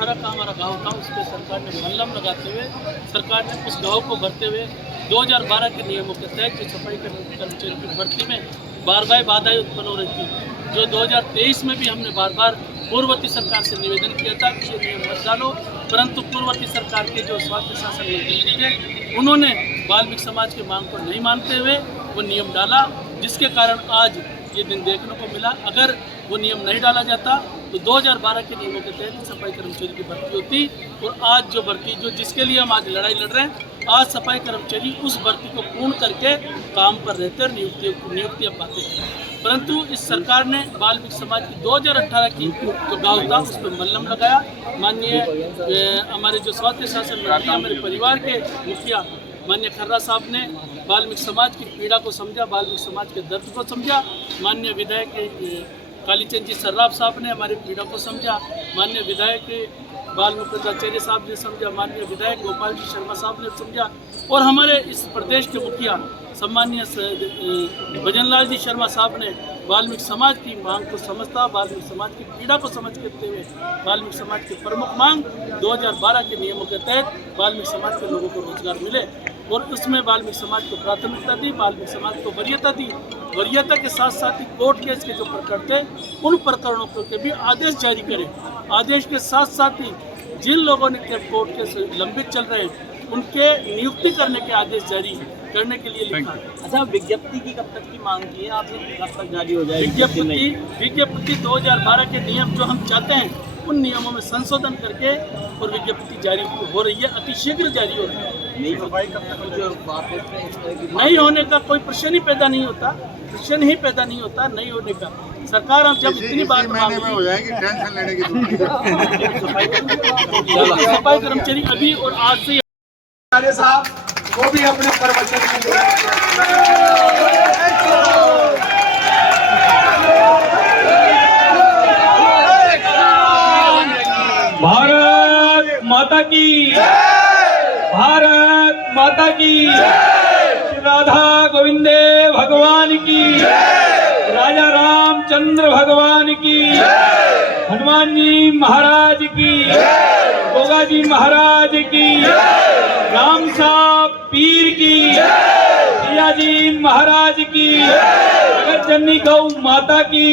2018 का हमारा गांव था, उस पर सरकार ने मल्लम लगाते हुए सरकार ने उस गांव को भरते हुए 2012 के नियमों के तहत जो सफाई कर्मचारी की भर्ती में बार बार बाधाएं उत्पन्न हो रही थी, जो 2023 में भी हमने बार बार पूर्ववर्ती सरकार से निवेदन किया था कि ये नियम मत डालो, परंतु पूर्ववर्ती सरकार के जो स्वास्थ्य शासन मंत्री थे उन्होंने वाल्मीकि समाज की मांग को नहीं मानते हुए वो नियम डाला, जिसके कारण आज ये दिन देखने को मिला। अगर वो नियम नहीं डाला जाता तो 2012 के नियमों के तहत सफाई कर्मचारी की भर्ती होती, और आज जो भर्ती जो जिसके लिए हम आज लड़ाई लड़ रहे हैं, आज सफाई कर्मचारी उस भर्ती को पूर्ण करके काम पर रहते और नियुक्तियाँ पाते हैं। परंतु इस सरकार ने वाल्मीकि समाज की 2018 की जो गाँव था उस पर मल्लम लगाया। माननीय हमारे जो स्वास्थ्य शासन मंत्री, हमारे परिवार के मुखिया माननीय खर्रा साहब ने वाल्मीकि समाज की पीड़ा को समझा, वाल्मीकि समाज के दर्द को समझा। माननीय विधायक कालीचंद जी सर्राफ साहब ने हमारी पीड़ा को समझा, माननीय विधायक बालमुकुंदाचार्य साहब ने समझा, माननीय विधायक गोपाल जी शर्मा साहब ने समझा, और हमारे इस प्रदेश के मुखिया सम्मानीय भजनलाल जी शर्मा साहब ने वाल्मीकि समाज की मांग को समझता, वाल्मीकि समाज की पीड़ा को समझ करते हुए वाल्मीकि समाज की प्रमुख मांग 2012 के नियमों के तहत वाल्मीकि समाज के लोगों को रोजगार मिले, और उसमें वाल्मीकि समाज को प्राथमिकता दी, वाल्मीकि समाज को वरीयता दी। वरीयता के साथ साथ ही कोर्ट केस के जो प्रकरण थे उन प्रकरणों के भी आदेश जारी करें। आदेश के साथ साथ ही जिन लोगों ने कोर्ट केस लंबित चल रहे हैं उनके नियुक्ति करने के आदेश जारी करने के लिए लिखा। अच्छा, विज्ञप्ति की कब तक की मांग की है आपने, कब तक जारी हो जाएगी? विज्ञप्ति 2012 के नियम जो हम चाहते हैं उन नियमों में संशोधन करके और विज्ञप्ति जारी हो रही है, अतिशीघ्र जारी हो रही है। नहीं होने का कोई प्रश्न ही पैदा नहीं होता, प्रश्न ही पैदा नहीं होता नहीं होने का। सरकार हम जब इतनी बात महीने में हो जाएगी, टेंशन लेने की सफाई कर्मचारी अभी और आज से साहब वो भी अपने प्रवचन भारत माता की, भारत माता की, राधा गोविंदे भगवान की, राजा रामचंद्र भगवान की, हनुमान जी महाराज की, गोगा जी महाराज की, राम साहब पीर की, सिया जी महाराज की, जगत जननी गौ माता की।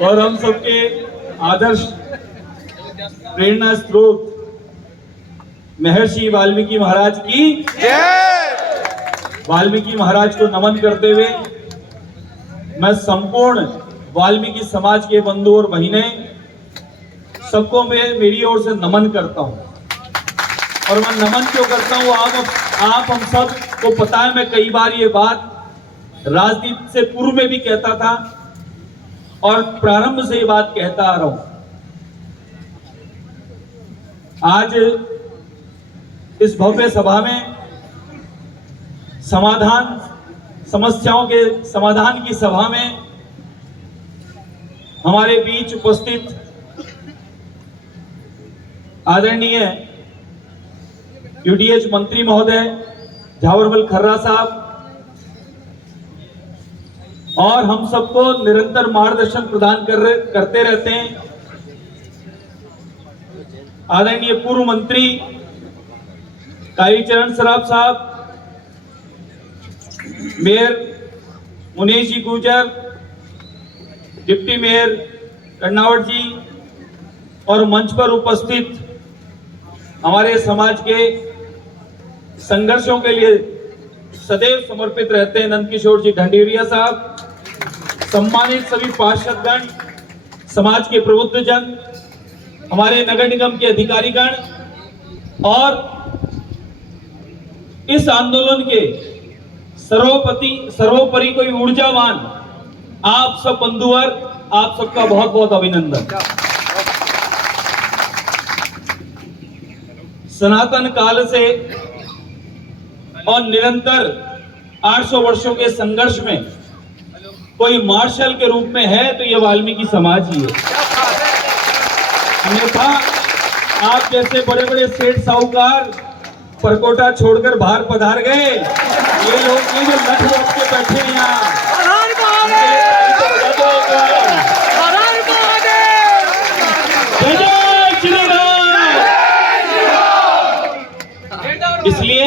और हम सबके आदर्श प्रेरणा स्रोत महर्षि वाल्मीकि महाराज की वाल्मीकि महाराज को नमन करते हुए मैं संपूर्ण वाल्मीकि समाज के बंधु और बहिने सबको मैं मेरी ओर से नमन करता हूं। और मैं नमन क्यों करता हूं, आप हम सब को पता है, मैं कई बार ये बात राजनीति से पूर्व में भी कहता था और प्रारंभ से ये बात कहता आ रहा हूं। आज इस भव्य सभा में समस्याओं के समाधान की सभा में हमारे बीच उपस्थित आदरणीय यूडीएच मंत्री महोदय झावरमल खर्रा साहब और हम सबको निरंतर मार्गदर्शन प्रदान करते रहते हैं आदरणीय पूर्व मंत्री कालीचरण सराफ साहब, मेयर मुनीश जी गुर्जर, डिप्टी मेयर कर्नावट जी और मंच पर उपस्थित हमारे समाज के संघर्षों के लिए सदैव समर्पित रहते हैं नंदकिशोर जी ढंडेरिया साहब, सम्मानित सभी पार्षदगण, समाज के प्रबुद्धजन, हमारे नगर निगम के अधिकारीगण और इस आंदोलन के सर्वोपरि कोई ऊर्जावान आप सब बंधुवर, आप सबका बहुत बहुत अभिनंदन। सनातन काल से और निरंतर 800 वर्षों के संघर्ष में कोई मार्शल के रूप में है तो ये वाल्मीकि समाज ही है। अन्यथा आप जैसे बड़े बड़े सेठ साहूकार परकोटा छोड़कर बाहर पधार गए, ये लोग ये जो लठ बैठे हैं यहाँ, जय जय श्री राम। इसलिए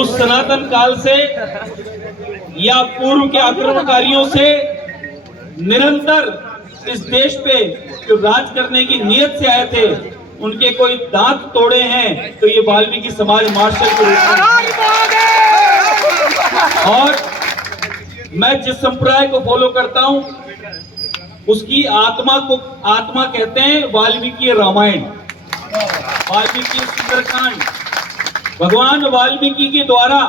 उस सनातन काल से या पूर्व के आक्रमणकारियों से निरंतर इस देश पे जो राज करने की नियत से आए थे, उनके कोई दांत तोड़े हैं तो ये वाल्मीकि समाज मार्शल के रूप में। और मैं जिस संप्रदाय को फॉलो करता हूं उसकी आत्मा कहते हैं वाल्मीकि रामायण, वाल्मीकि सुंदरकांड। भगवान वाल्मीकि के द्वारा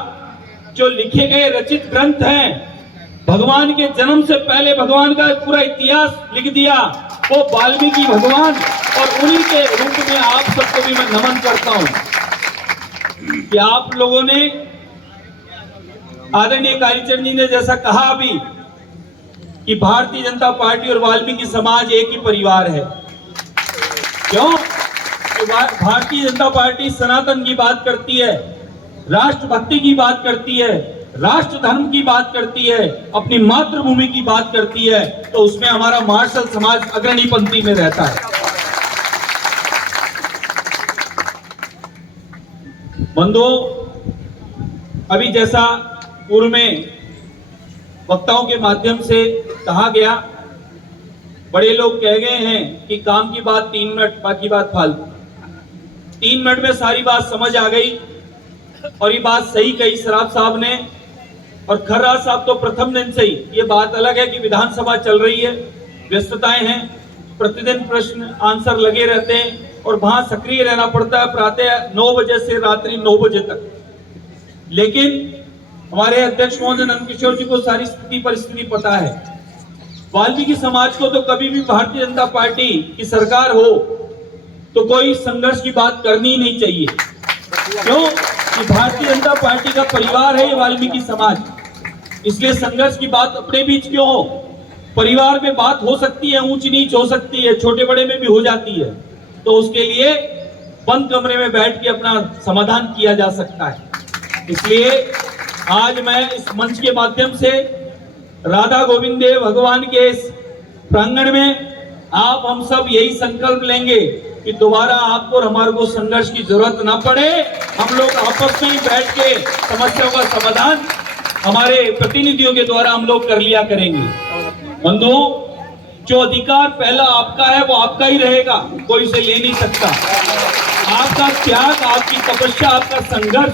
जो लिखे गए रचित ग्रंथ हैं, भगवान के जन्म से पहले भगवान का पूरा इतिहास लिख दिया वो वाल्मीकि भगवान। और उन्हीं के रूप में आप सबको भी मैं नमन करता हूं कि आप लोगों ने, आदरणीय कालीचरण जी ने जैसा कहा अभी कि भारतीय जनता पार्टी और वाल्मीकि समाज एक ही परिवार है। क्यों? भारतीय जनता पार्टी सनातन की बात करती है, राष्ट्रभक्ति की बात करती है, राष्ट्र धर्म की बात करती है, अपनी मातृभूमि की बात करती है, तो उसमें हमारा मार्शल समाज अग्रणी पंक्ति में रहता है। बंधुओं, अभी जैसा पूर्व में वक्ताओं के माध्यम से कहा गया, बड़े लोग कह गए हैं कि काम की बात 3 मिनट, बाकी बात फालतू। 3 मिनट में सारी बात समझ आ गई और ये बात सही कही सराफ साहब ने और खर्रा साहब तो प्रथम दिन से ही। ये बात अलग है कि विधानसभा चल रही है, व्यस्तताएं हैं, प्रतिदिन प्रश्न आंसर लगे रहते हैं और वहां सक्रिय रहना पड़ता है प्रातः 9 बजे से रात्रि 9 बजे तक। लेकिन हमारे अध्यक्ष महोदय नंदकिशोर जी को सारी स्थिति परिस्थिति पता है। वाल्मीकि समाज को तो कभी भी भारतीय जनता पार्टी की सरकार हो तो कोई संघर्ष की बात करनी ही नहीं चाहिए। क्यों? कि भारतीय जनता पार्टी का परिवार है ये वाल्मीकि समाज, इसलिए संघर्ष की बात अपने बीच क्यों हो? परिवार में बात हो सकती है, ऊंच नीच हो सकती है, छोटे बड़े में भी हो जाती है, तो उसके लिए बंद कमरे में बैठ के अपना समाधान किया जा सकता है। इसलिए आज मैं इस मंच के माध्यम से राधा गोविंद देव भगवान के इस प्रांगण में आप हम सब यही संकल्प लेंगे कि दोबारा आपको और हमारे को संघर्ष की जरूरत ना पड़े। हम लोग आपस में ही बैठ के समस्याओं का समाधान हमारे प्रतिनिधियों के द्वारा हम लोग कर लिया करेंगे। बंधुओं, जो अधिकार पहला आपका है वो आपका ही रहेगा, कोई उसे ले नहीं सकता। आपका त्याग, आपकी तपस्या, आपका संघर्ष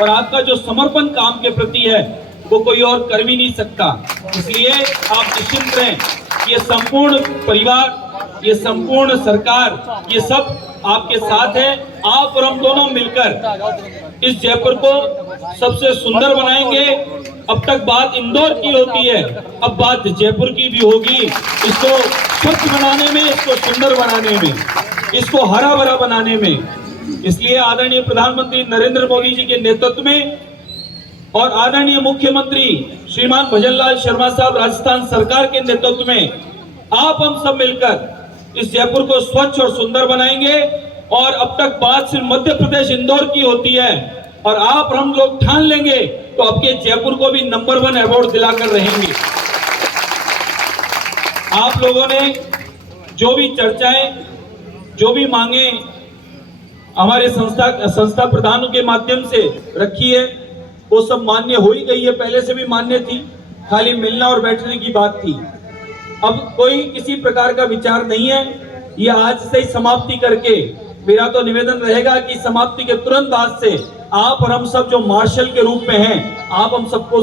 और आपका जो समर्पण काम के प्रति है वो कोई और कर भी नहीं सकता। इसलिए आप निश्चिंत रहें, ये संपूर्ण परिवार, ये संपूर्ण सरकार, ये सब आपके साथ है। आप और हम दोनों मिलकर इस जयपुर को सबसे सुंदर बनाएंगे। अब तक बात इंदौर की होती है, अब बात जयपुर की भी होगी। इसको स्वच्छ बनाने में, इसको सुंदर बनाने में, इसको हरा भरा बनाने में। इसलिए आदरणीय प्रधानमंत्री नरेंद्र मोदी जी के नेतृत्व में और आदरणीय मुख्यमंत्री श्रीमान भजनलाल शर्मा साहब राजस्थान सरकार के नेतृत्व में आप हम सब मिलकर इस जयपुर को स्वच्छ और सुंदर बनाएंगे। और अब तक बात सिर्फ मध्य प्रदेश इंदौर की होती है और आप हम लोग ठान लेंगे तो आपके जयपुर को भी नंबर 1 अवार्ड दिलाकर रहेंगे। आप लोगों ने जो भी चर्चाएं, जो भी मांगे हमारे संस्था प्रधानों के माध्यम से रखी है वो सब मान्य हो ही गई है, पहले से भी मान्य थी, खाली मिलना और बैठने की बात थी। अब कोई किसी प्रकार का विचार नहीं है, ये आज से ही समाप्ति करके मेरा तो निवेदन रहेगा कि समाप्ति के तुरंत बाद से आप और हम सब जो मार्शल के रूप में हैं, आप हम सबको